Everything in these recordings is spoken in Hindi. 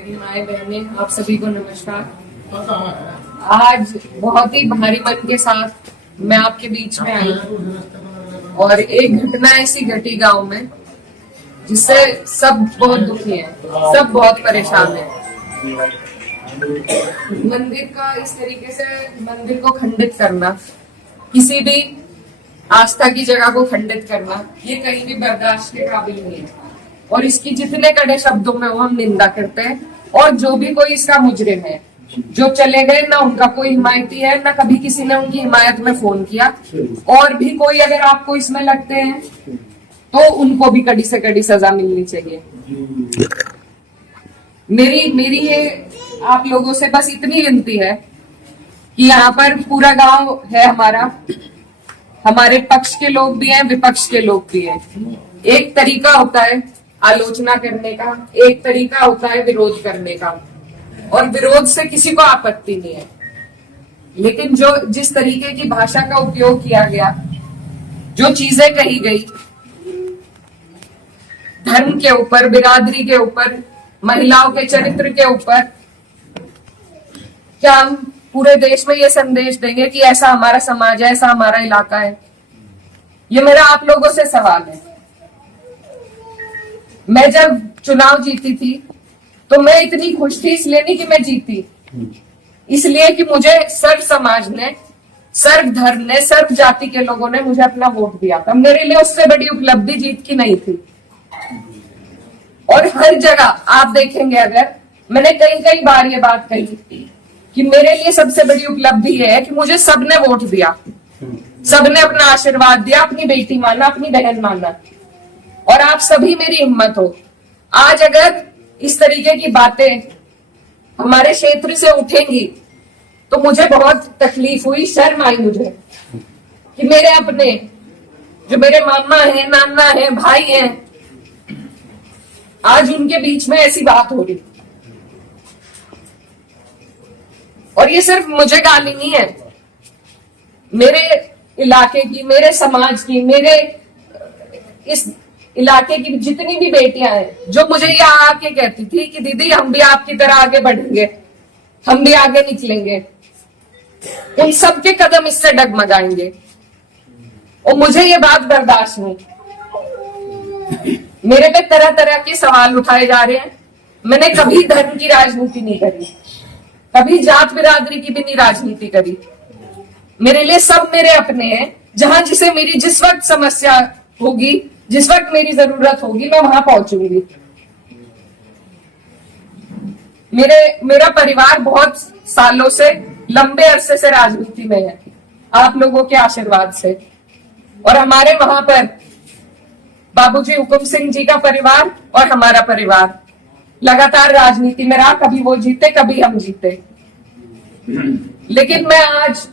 मेरी माए बहनें, आप सभी को नमस्कार। आज बहुत ही भारी मन के साथ मैं आपके बीच में आई और एक घटना ऐसी घटी गांव में जिससे सब बहुत दुखी हैं, सब बहुत परेशान हैं। मंदिर का इस तरीके से मंदिर को खंडित करना, किसी भी आस्था की जगह को खंडित करना, ये कहीं भी बर्दाश्त के काबिल नहीं है और इसकी जितने कड़े शब्दों में वो हम निंदा करते हैं। और जो भी कोई इसका मुजरिम है, जो चले गए, ना उनका कोई हिमायती है, ना कभी किसी ने उनकी हिमायत में फोन किया। और भी कोई अगर आपको इसमें लगते हैं तो उनको भी कड़ी से कड़ी सजा मिलनी चाहिए। मेरी ये आप लोगों से बस इतनी विनती है कि यहाँ पर पूरा गांव है हमारा, हमारे पक्ष के लोग भी हैं, विपक्ष के लोग भी हैं। एक तरीका होता है आलोचना करने का, एक तरीका होता है विरोध करने का, और विरोध से किसी को आपत्ति नहीं है। लेकिन जो जिस तरीके की भाषा का उपयोग किया गया, जो चीजें कही गई धर्म के ऊपर, बिरादरी के ऊपर, महिलाओं के चरित्र के ऊपर, क्या हम पूरे देश में ये संदेश देंगे कि ऐसा हमारा समाज है, ऐसा हमारा इलाका है? ये मेरा आप लोगों से सवाल है। मैं जब चुनाव जीती थी तो मैं इतनी खुश थी, इसलिए नहीं कि मैं जीती, इसलिए कि मुझे सर्व समाज ने, सर्व धर्म ने, सर्व जाति के लोगों ने मुझे अपना वोट दिया था। मेरे लिए उससे बड़ी उपलब्धि जीत की नहीं थी। और हर जगह आप देखेंगे, अगर मैंने कई बार ये बात कही कि मेरे लिए सबसे बड़ी उपलब्धि है कि मुझे सबने वोट दिया, सबने अपना आशीर्वाद दिया, अपनी बेटी माना, अपनी बहन माना, और आप सभी मेरी हिम्मत हो। आज अगर इस तरीके की बातें हमारे क्षेत्र से उठेंगी तो मुझे बहुत तकलीफ हुई, शर्म आई मुझे कि मेरे अपने, जो मेरे मामा है, नाना है, भाई हैं, आज उनके बीच में ऐसी बात हो रही। और ये सिर्फ मुझे गाली नहीं है, मेरे इलाके की, मेरे समाज की, मेरे इस इलाके की जितनी भी बेटियां हैं, जो मुझे ये आके कहती थी कि दीदी हम भी आपकी तरह आगे बढ़ेंगे, हम भी आगे निकलेंगे, उन सबके कदम इससे डगमगाएंगे। और मुझे ये बात बर्दाश्त नहीं। मेरे पे तरह तरह के सवाल उठाए जा रहे हैं। मैंने कभी धर्म की राजनीति नहीं करी, कभी जात बिरादरी की भी नहीं राजनीति करी। मेरे लिए सब मेरे अपने हैं। जहां जिसे मेरी जिस वक्त समस्या होगी, जिस वक्त मेरी जरूरत होगी, मैं वहां पहुंचूंगी। मेरा परिवार बहुत सालों से, लंबे अरसे से राजनीति में है, आप लोगों के आशीर्वाद से। और हमारे वहां पर बाबूजी हुकुम सिंह जी का परिवार और हमारा परिवार लगातार राजनीति में रहा। कभी वो जीते, कभी हम जीते। लेकिन मैं आज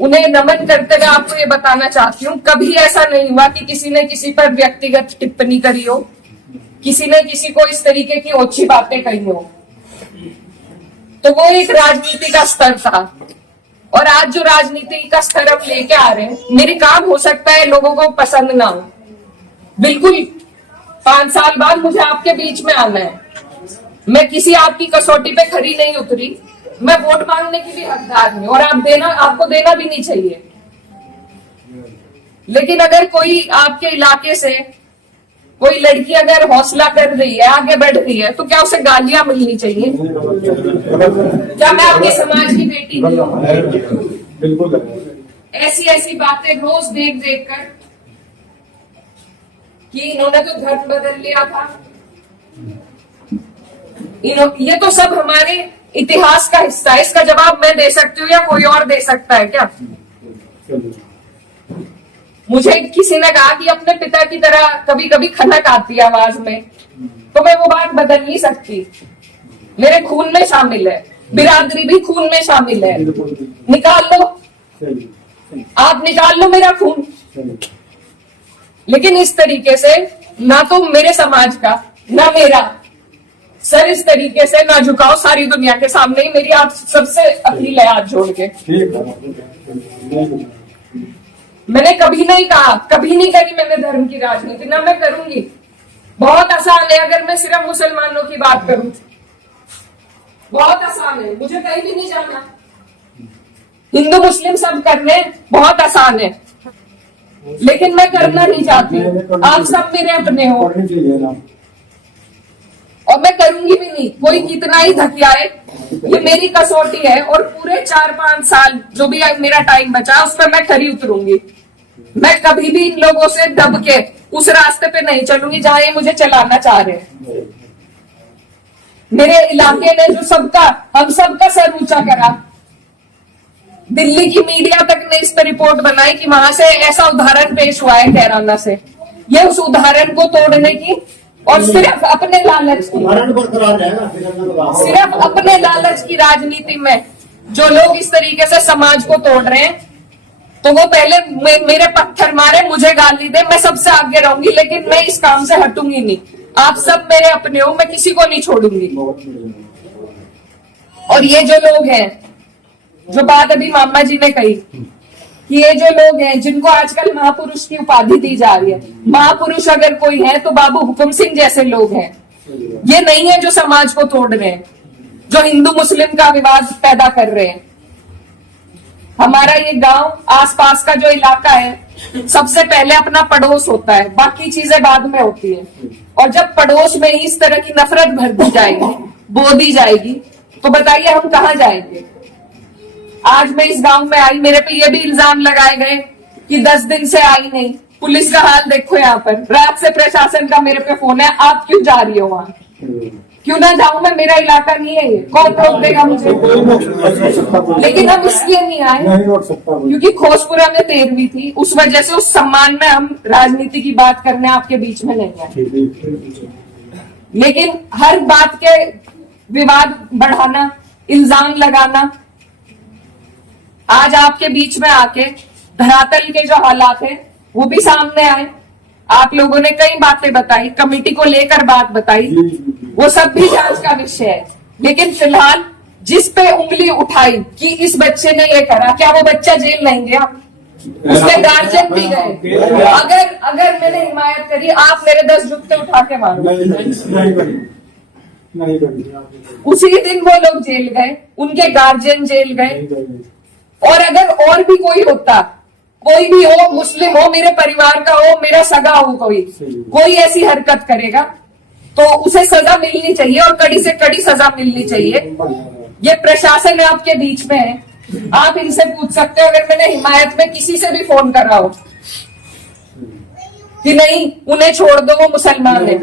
उन्हें नमन करते हुए आपको ये बताना चाहती हूँ, कभी ऐसा नहीं हुआ कि किसी ने किसी पर व्यक्तिगत टिप्पणी करी हो, किसी ने किसी को इस तरीके की ओछी बातें कही हो। तो वो एक राजनीति का स्तर था। और आज जो राजनीति का स्तर हम लेके आ रहे हैं, मेरे काम हो सकता है लोगों को पसंद ना हो, बिल्कुल 5 साल बाद मुझे आपके बीच में आना है। मैं किसी आपकी कसौटी पे खरी नहीं उतरी, मैं वोट मांगने की भी हकदार हूं, और आपको देना भी नहीं चाहिए। लेकिन अगर कोई आपके इलाके से कोई लड़की अगर हौसला कर रही है, आगे बढ़ रही है, तो क्या उसे गालियां मिलनी चाहिए? क्या मैं आपके समाज की बेटी नहीं हूं? ऐसी बातें रोज देख कर कि इन्होंने तो धर्म बदल लिया था, ये तो सब हमारे इतिहास का हिस्सा है। इसका जवाब मैं दे सकती हूँ या कोई और दे सकता है क्या? मुझे किसी ने कहा कि अपने पिता की तरह कभी कभी खनक आती है आवाज में, तो मैं वो बात बदल नहीं सकती। मेरे खून में शामिल है, बिरादरी भी खून में शामिल है। निकाल लो, आप निकाल लो मेरा खून। लेकिन इस तरीके से ना तो मेरे समाज का, ना मेरा सर इस तरीके से ना झुकाओ सारी दुनिया के सामने ही। मेरी आप सबसे अपील है हाथ जोड़ के। मैंने कभी नहीं कहा, कभी नहीं करी मैंने धर्म की राजनीति, ना मैं करूंगी। बहुत आसान है अगर मैं सिर्फ मुसलमानों की बात करूं, बहुत आसान है, मुझे कहीं भी नहीं जाना। हिंदू मुस्लिम सब करने बहुत आसान है, लेकिन मैं करना नहीं चाहती। आप सब मेरे अपने हो और मैं करूंगी भी नहीं। कोई कितना ही धकियाए, ये मेरी कसौटी है और पूरे 4-5 साल जो भी मेरा टाइम बचा उस पर मैं खरी उतरूंगी। मैं कभी भी इन लोगों से दब के उस रास्ते पे नहीं चलूंगी जहां ये मुझे चलाना चाह रहे हैं। मेरे इलाके ने जो हम सबका सर ऊंचा करा, दिल्ली की मीडिया तक ने इस पर रिपोर्ट बनाई कि वहां से ऐसा उदाहरण पेश हुआ है कैराना से। ये उस उदाहरण को तोड़ने की और सिर्फ अपने लालच की, सिर्फ अपने लालच की राजनीति में जो लोग इस तरीके से समाज को तोड़ रहे हैं, तो वो पहले मेरे पत्थर मारे, मुझे गाली दे, मैं सबसे आगे रहूंगी, लेकिन मैं इस काम से हटूंगी नहीं। आप सब मेरे अपने हो, मैं किसी को नहीं छोड़ूंगी। और ये जो लोग हैं, जो बात अभी मामा जी ने कही कि ये जो लोग हैं जिनको आजकल महापुरुष की उपाधि दी जा रही है, महापुरुष अगर कोई है तो बाबू हुकुम सिंह जैसे लोग हैं। ये नहीं है जो समाज को तोड़ रहे हैं, जो हिंदू मुस्लिम का विवाद पैदा कर रहे हैं। हमारा ये गांव, आसपास का जो इलाका है, सबसे पहले अपना पड़ोस होता है, बाकी चीजें बाद में होती है। और जब पड़ोस में ही इस तरह की नफरत भर दी जाएगी, बो दी जाएगी, तो बताइए हम कहाँ जाएंगे। आज मैं इस गांव में आई, मेरे पे ये भी इल्जाम लगाए गए कि 10 दिन से आई नहीं। पुलिस का हाल देखो यहाँ पर, रात से प्रशासन का मेरे पे फोन है, आप क्यों जा रही हो वहां। क्यों ना जाऊं मैं, मेरा इलाका नहीं है ये, कौन रोक देगा मुझे। लेकिन हम इसलिए नहीं आए क्योंकि खोजपुरा में 13वीं थी, उस वजह से उस सम्मान में हम राजनीति की बात करने आपके बीच में नहीं आए। लेकिन हर बात के विवाद बढ़ाना, इल्जाम लगाना, आज आपके बीच में आके धरातल के जो हालात है वो भी सामने आए। आप लोगों ने कई बातें बताई, कमेटी को लेकर बात बताई, वो सब भी जांच का विषय है। लेकिन फिलहाल जिस पे उंगली उठाई कि इस बच्चे ने ये करा, क्या वो बच्चा जेल नहीं गया? उसके गार्जियन भी गए। अगर मैंने हिमायत करी, आप मेरे 10 जूते उठा के मारो। उसी दिन वो लोग जेल गए, उनके गार्जियन जेल गए। और अगर और भी कोई होता, कोई भी हो, मुस्लिम हो, मेरे परिवार का हो, मेरा सगा हो, कोई ऐसी हरकत करेगा तो उसे सजा मिलनी चाहिए और कड़ी से कड़ी सजा मिलनी चाहिए। ये प्रशासन आपके बीच में है, आप इनसे पूछ सकते हो। अगर मैंने हिमायत में किसी से भी फोन करा हो कि नहीं उन्हें छोड़ दो, वो मुसलमान है,